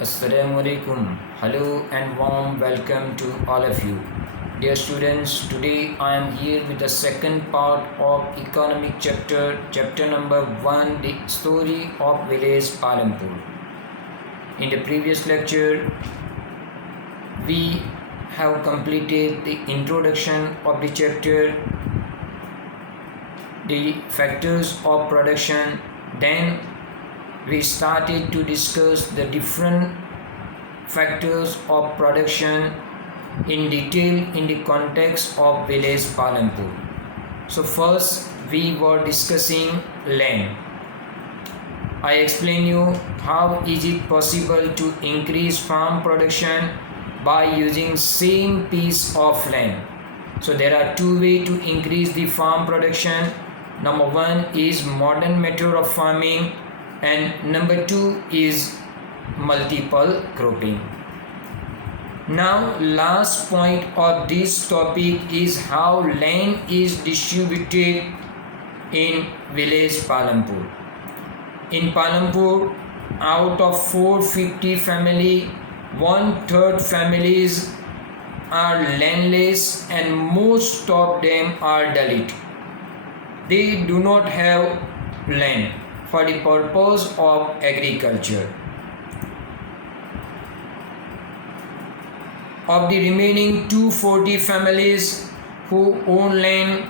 Assalamualaikum. Hello and warm welcome to all of you. Dear students, today I am here with the second part of economic chapter number 1, the story of village Palampur. In the previous lecture, we have completed the introduction of the chapter, the factors of production. Then we started to discuss the different factors of production in detail in the context of village Palampur. So first we were discussing land. I explained you how is it possible to increase farm production by using same piece of land. So there are two ways to increase the farm production. Number one is modern method of farming, and number two is multiple cropping. Now last point of this topic is how land is distributed in village Palampur. In Palampur, out of 450 family, 1/3 families are landless and most of them are Dalit. They do not have land for the purpose of agriculture. Of the remaining 240 families who own land,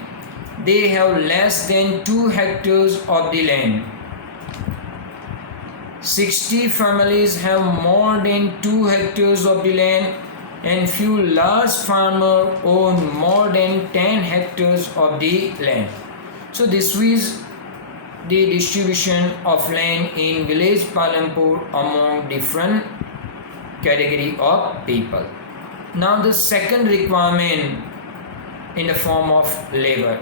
they have less than 2 hectares of the land. 60 families have more than 2 hectares of the land, and few large farmers own more than 10 hectares of the land. So this is the distribution of land in village Palampur among different category of people. Now the second requirement in the form of labor.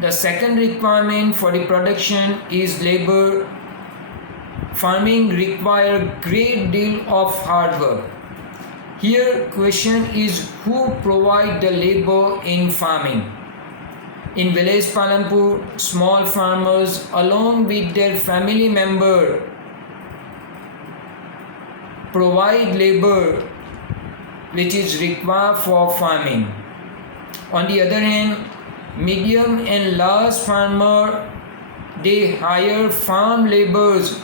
The second requirement for the production is labor. Farming requires great deal of hard work. Here question is who provide the labor in farming. In village Palampur, small farmers along with their family member provide labor which is required for farming. On the other hand, medium and large farmer, they hire farm laborers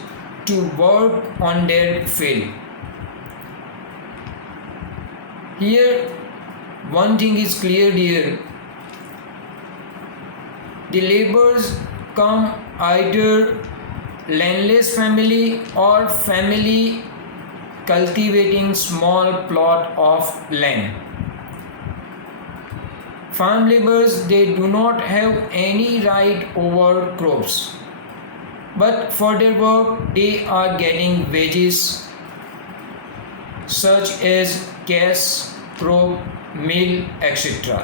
to work on their field. Here one thing is clear here. The laborers come either landless family or family cultivating small plot of land. Farm laborers, they do not have any right over crops, but for their work they are getting wages such as cash, crop, meal, etc.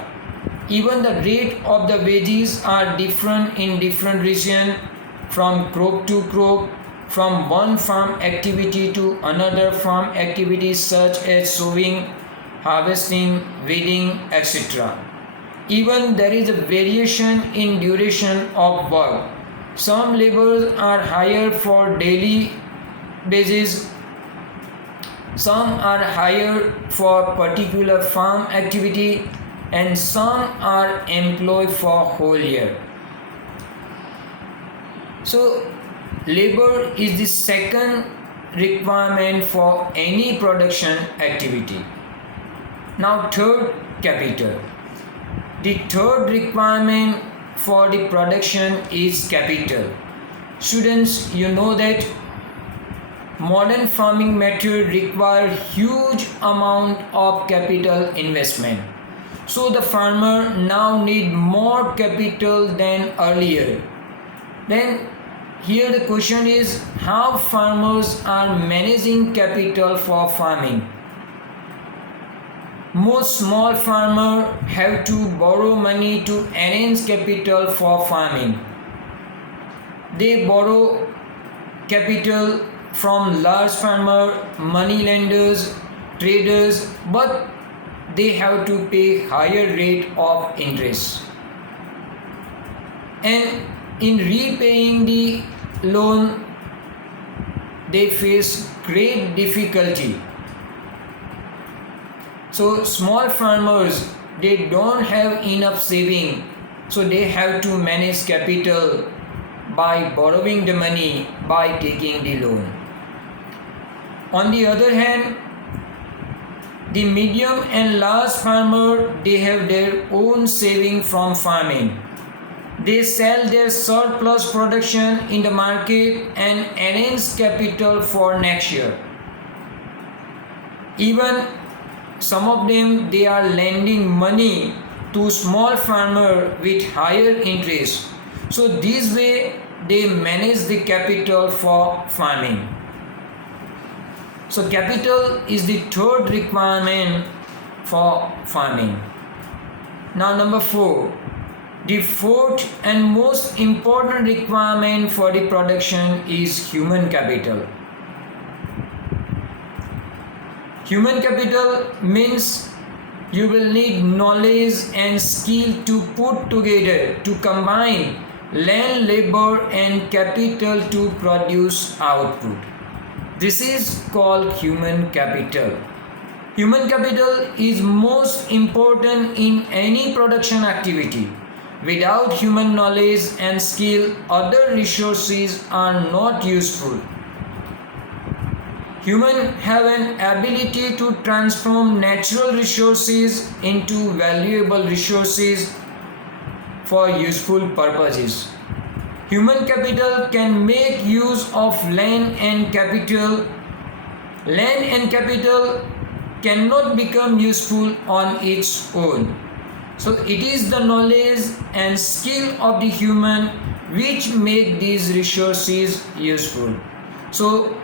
Even the rate of the wages are different in different region, from crop to crop, from one farm activity to another farm activity such as sowing, harvesting, weeding, etc. Even there is a variation in duration of work. Some laborers are hired for daily basis, some are hired for particular farm activity, and some are employed for whole year. So labor is the second requirement for any production activity. Now third, capital. The third requirement for the production is capital. Students, you know that modern farming method require huge amount of capital investment. So the farmer now need more capital than earlier. Then here the question is how farmers are managing capital for farming. Most small farmers have to borrow money to arrange capital for farming. They borrow capital from large farmer, money lenders, traders, but they have to pay higher rate of interest. And in repaying the loan, they face great difficulty. So small farmers, they don't have enough saving, so they have to manage capital by borrowing the money, by taking the loan. On the other hand, the medium and large farmer, they have their own saving from farming. They sell their surplus production in the market and arrange capital for next year. Even some of them, they are lending money to small farmer with higher interest. So this way they manage the capital for farming. So capital is the third requirement for farming. Now number 4. The fourth and most important requirement for the production is human capital. Human capital means you will need knowledge and skill to put together, to combine land, labor and capital to produce output. This is called human capital. Human capital is most important in any production activity. Without human knowledge and skill, other resources are not useful. Humans have an ability to transform natural resources into valuable resources for useful purposes. Human capital can make use of land and capital. Land and capital cannot become useful on its own. So it is the knowledge and skill of the human which make these resources useful. So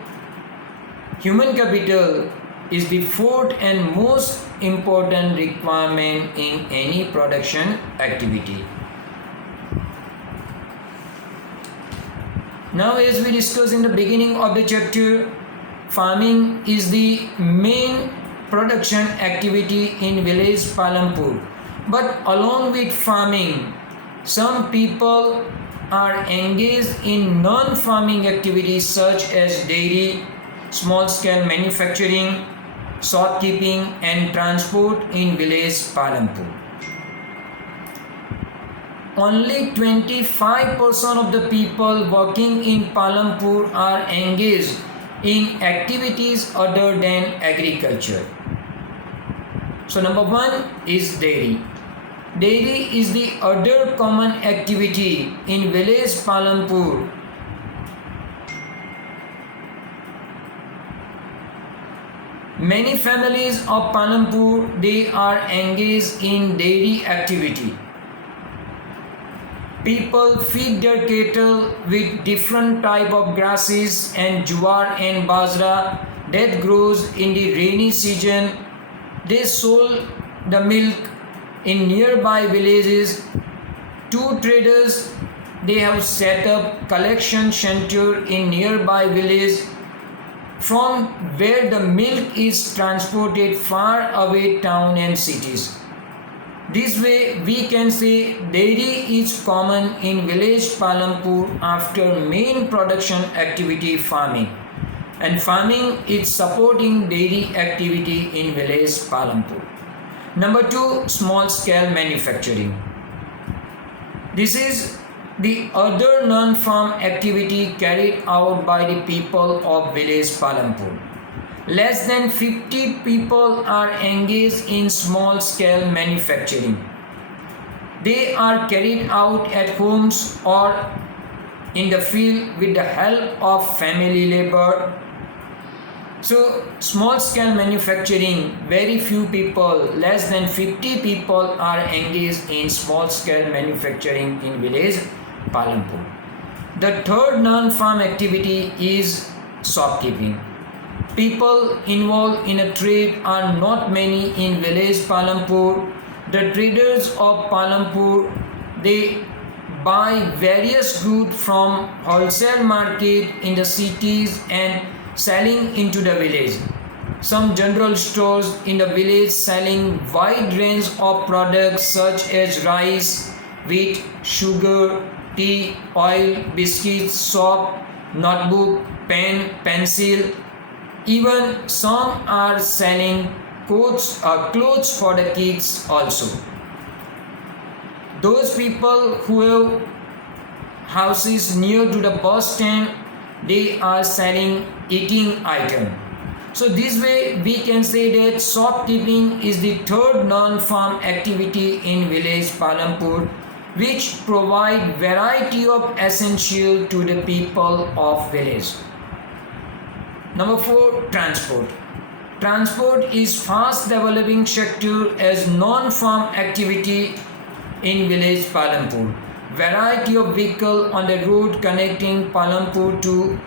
human capital is the fourth and most important requirement in any production activity. Now, as we discussed in the beginning of the chapter, farming is the main production activity in village Palampur. But along with farming, some people are engaged in non-farming activities such as dairy, small-scale manufacturing, shopkeeping and transport in village Palampur. Only 25% of the people working in Palampur are engaged in activities other than agriculture. So number 1 is dairy. Dairy is the other common activity in village Palampur. Many families of Palampur, they are engaged in dairy activity. People feed their cattle with different type of grasses and jowar and bajra that grows in the rainy season. They sold the milk in nearby villages. 2 traders, they have set up collection center in nearby village from where the milk is transported far away town and cities. This way we can say dairy is common in village Palampur after main production activity farming, and farming is supporting dairy activity in village Palampur. Number 2, small scale manufacturing. This is the other non-farm activity carried out by the people of village Palampur. Less than 50 people are engaged in small scale manufacturing. They are carried out at homes or in the field with the help of family labor. So small scale manufacturing, very few people, less than 50 people are engaged in small scale manufacturing in village Palampur. The third non-farm activity is shopkeeping. People involved in a trade are not many in village Palampur. The traders of Palampur, they buy various goods from wholesale market in the cities and selling into the village. Some general stores in the village selling wide range of products such as rice, wheat, sugar, tea, oil, biscuits, soap, notebook, pen, pencil. Even some are selling clothes for the kids also. Those people who have houses near to the bus stand, they are selling eating item. So this way we can say that shopkeeping is the third non-farm activity in village Palampur, which provide variety of essential to the people of village. Number 4, transport. Transport is fast developing sector as non-farm activity in village Palampur. Variety of vehicle on the road connecting Palampur to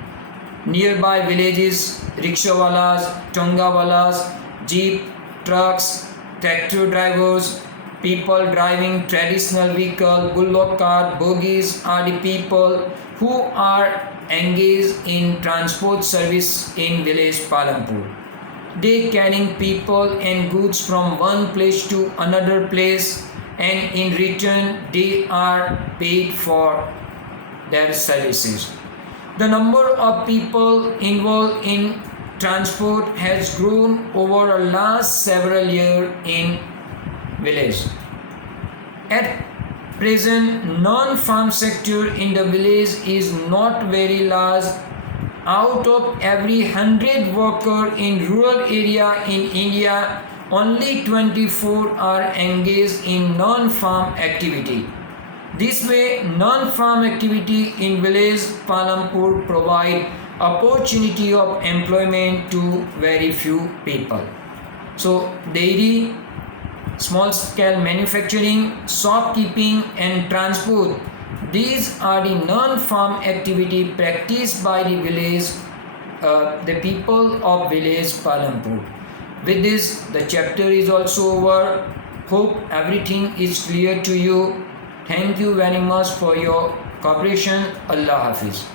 nearby villages, rickshawalas, tongawalas, jeep, trucks, tractor drivers, people driving traditional vehicle, bullock cart, bogies are the people who are engaged in transport service in village Palampur. They carrying people and goods from one place to another place, and in return they are paid for their services. The number of people involved in transport has grown over the last several years in village. At present, non-farm sector in the village is not very large. Out of every 100 workers in rural area in India, only 24 are engaged in non-farm activity. This way, non-farm activity in village Palampur provide opportunity of employment to very few people. So, dairy, small scale manufacturing, shopkeeping and transport, these are the non-farm activity practiced by the village, the people of village Palampur. With this, the chapter is also over. Hope everything is clear to you. Thank you very much for your cooperation. Allah Hafiz.